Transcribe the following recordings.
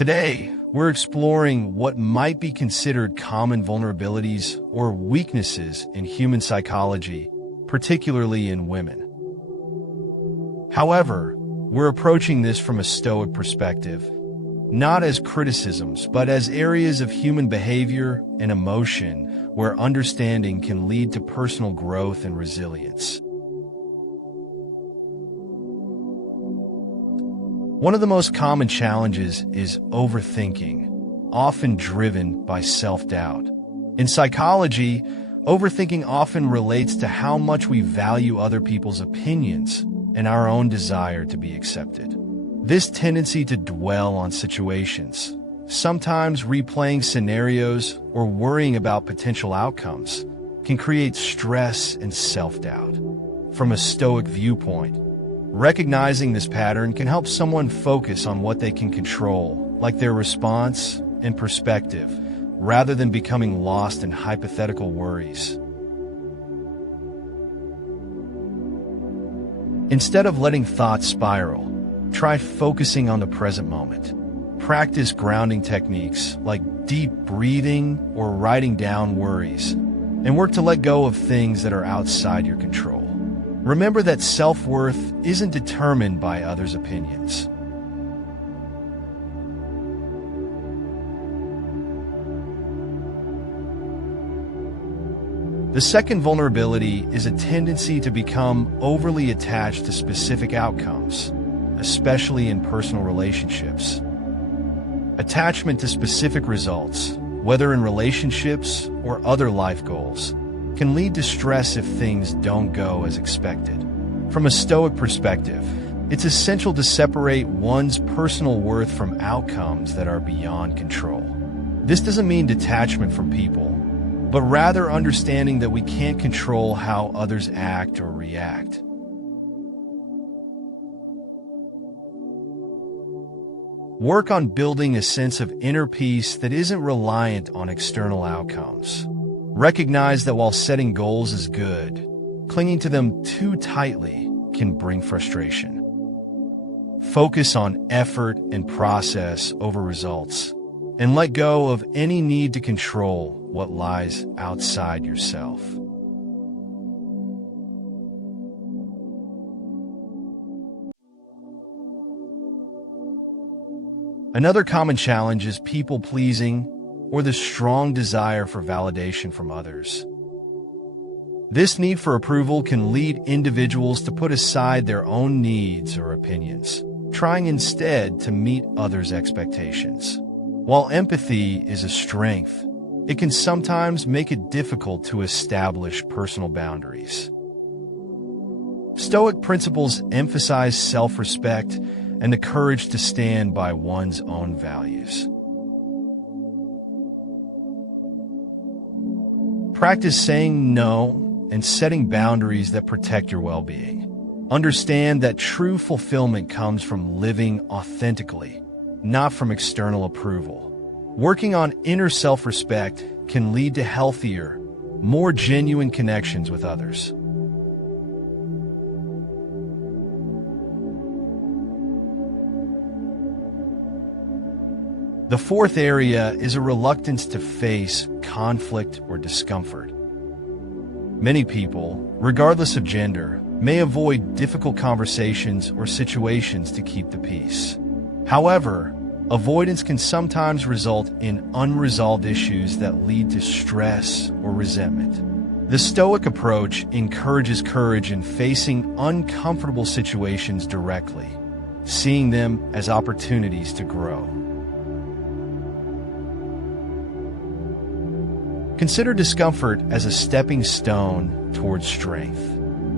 Today, we're exploring what might be considered common vulnerabilities or weaknesses in human psychology, particularly in women. However, we're approaching this from a Stoic perspective, not as criticisms, but as areas of human behavior and emotion where understanding can lead to personal growth and resilience. One of the most common challenges is overthinking, often driven by self-doubt. In psychology, overthinking often relates to how much we value other people's opinions and our own desire to be accepted. This tendency to dwell on situations, sometimes replaying scenarios or worrying about potential outcomes, can create stress and self-doubt. From a Stoic viewpoint, recognizing this pattern can help someone focus on what they can control, like their response and perspective, rather than becoming lost in hypothetical worries. Instead of letting thoughts spiral, try focusing on the present moment. Practice grounding techniques like deep breathing or writing down worries, and work to let go of things that are outside your control. Remember that self-worth isn't determined by others' opinions. The second vulnerability is a tendency to become overly attached to specific outcomes, especially in personal relationships. Attachment to specific results, whether in relationships or other life goals, can lead to stress if things don't go as expected. From a Stoic perspective, it's essential to separate one's personal worth from outcomes that are beyond control. This doesn't mean detachment from people, but rather understanding that we can't control how others act or react. Work on building a sense of inner peace that isn't reliant on external outcomes. Recognize that while setting goals is good, clinging to them too tightly can bring frustration. Focus on effort and process over results, and let go of any need to control what lies outside yourself. Another common challenge is people-pleasing or the strong desire for validation from others. This need for approval can lead individuals to put aside their own needs or opinions, trying instead to meet others' expectations. While empathy is a strength, it can sometimes make it difficult to establish personal boundaries. Stoic principles emphasize self-respect and the courage to stand by one's own values. Practice saying no and setting boundaries that protect your well-being. Understand that true fulfillment comes from living authentically, not from external approval. Working on inner self-respect can lead to healthier, more genuine connections with others. The fourth area is a reluctance to face conflict or discomfort. Many people, regardless of gender, may avoid difficult conversations or situations to keep the peace. However, avoidance can sometimes result in unresolved issues that lead to stress or resentment. The Stoic approach encourages courage in facing uncomfortable situations directly, seeing them as opportunities to grow. Consider discomfort as a stepping stone towards strength.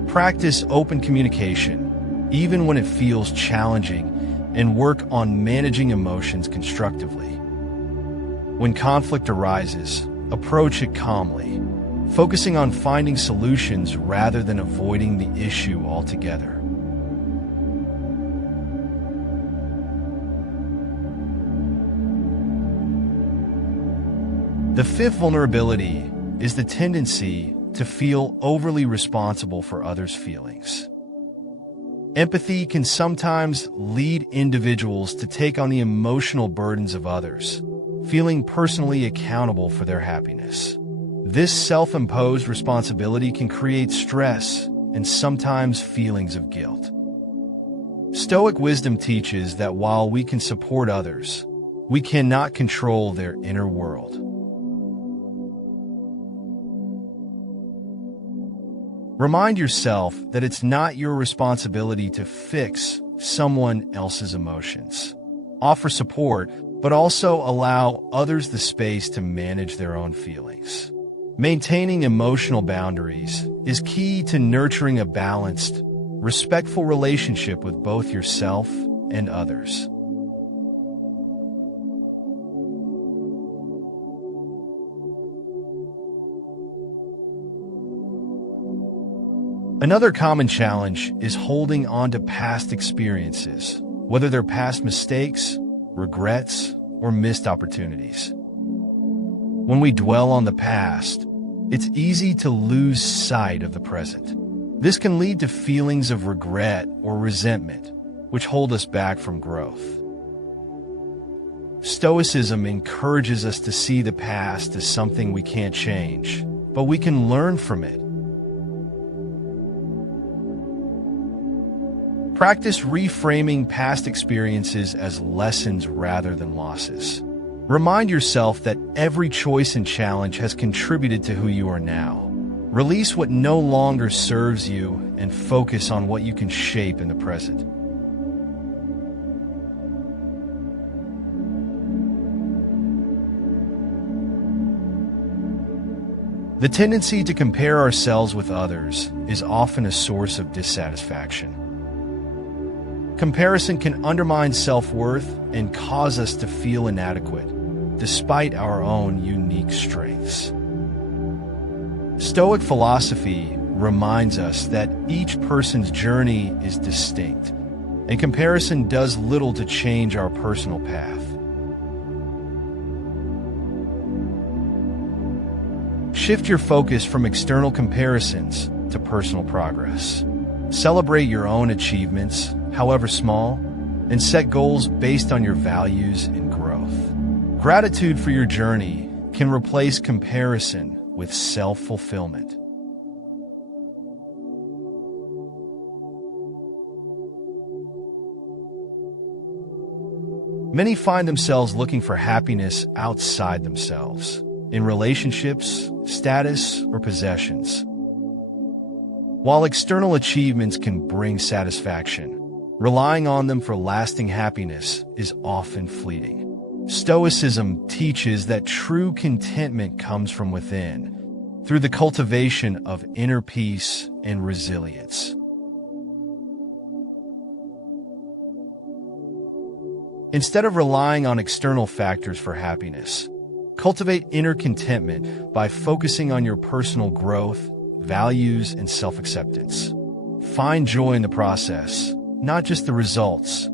Practice open communication, even when it feels challenging, and work on managing emotions constructively. When conflict arises, approach it calmly, focusing on finding solutions rather than avoiding the issue altogether. The fifth vulnerability is the tendency to feel overly responsible for others' feelings. Empathy can sometimes lead individuals to take on the emotional burdens of others, feeling personally accountable for their happiness. This self-imposed responsibility can create stress and sometimes feelings of guilt. Stoic wisdom teaches that while we can support others, we cannot control their inner world. Remind yourself that it's not your responsibility to fix someone else's emotions. Offer support, but also allow others the space to manage their own feelings. Maintaining emotional boundaries is key to nurturing a balanced, respectful relationship with both yourself and others. Another common challenge is holding on to past experiences, whether they're past mistakes, regrets, or missed opportunities. When we dwell on the past, it's easy to lose sight of the present. This can lead to feelings of regret or resentment, which hold us back from growth. Stoicism encourages us to see the past as something we can't change, but we can learn from it. Practice reframing past experiences as lessons rather than losses. Remind yourself that every choice and challenge has contributed to who you are now. Release what no longer serves you and focus on what you can shape in the present. The tendency to compare ourselves with others is often a source of dissatisfaction. Comparison can undermine self-worth and cause us to feel inadequate, despite our own unique strengths. Stoic philosophy reminds us that each person's journey is distinct, and comparison does little to change our personal path. Shift your focus from external comparisons to personal progress. Celebrate your own achievements, however small, and set goals based on your values and growth. Gratitude for your journey can replace comparison with self-fulfillment. Many find themselves looking for happiness outside themselves, in relationships, status, or possessions. While external achievements can bring satisfaction, relying on them for lasting happiness is often fleeting. Stoicism teaches that true contentment comes from within, through the cultivation of inner peace and resilience. Instead of relying on external factors for happiness, cultivate inner contentment by focusing on your personal growth, values, and self-acceptance. Find joy in the process, not just the results.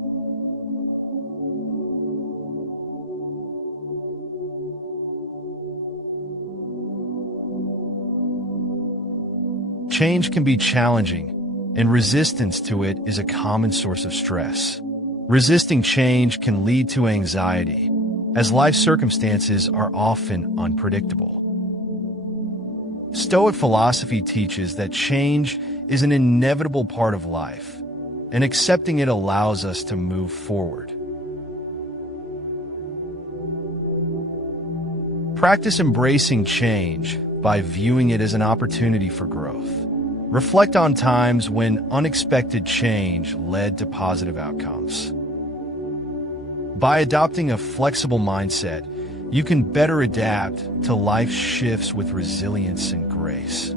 Change can be challenging, and resistance to it is a common source of stress. Resisting change can lead to anxiety, as life circumstances are often unpredictable. Stoic philosophy teaches that change is an inevitable part of life, and accepting it allows us to move forward. Practice embracing change by viewing it as an opportunity for growth. Reflect on times when unexpected change led to positive outcomes. By adopting a flexible mindset, you can better adapt to life's shifts with resilience and grace.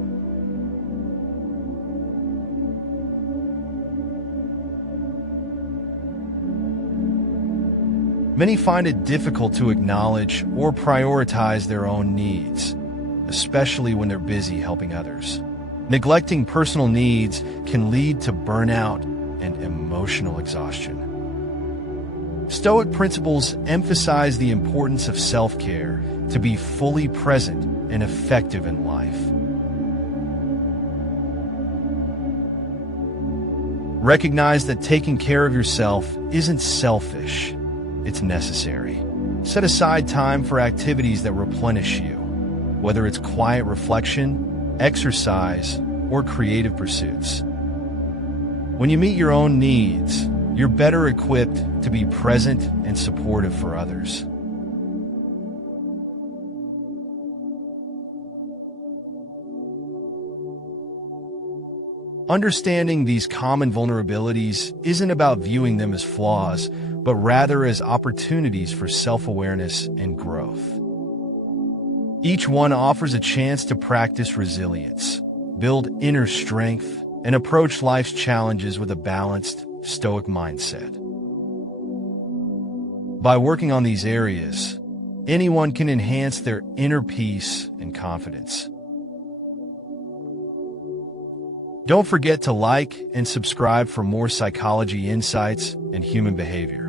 Many find it difficult to acknowledge or prioritize their own needs, especially when they're busy helping others. Neglecting personal needs can lead to burnout and emotional exhaustion. Stoic principles emphasize the importance of self-care to be fully present and effective in life. Recognize that taking care of yourself isn't selfish, it's necessary. Set aside time for activities that replenish you, whether it's quiet reflection, exercise, or creative pursuits. When you meet your own needs, you're better equipped to be present and supportive for others. Understanding these common vulnerabilities isn't about viewing them as flaws, but rather as opportunities for self-awareness and growth. Each one offers a chance to practice resilience, build inner strength, and approach life's challenges with a balanced, stoic mindset. By working on these areas, anyone can enhance their inner peace and confidence. Don't forget to like and subscribe for more psychology insights and human behavior.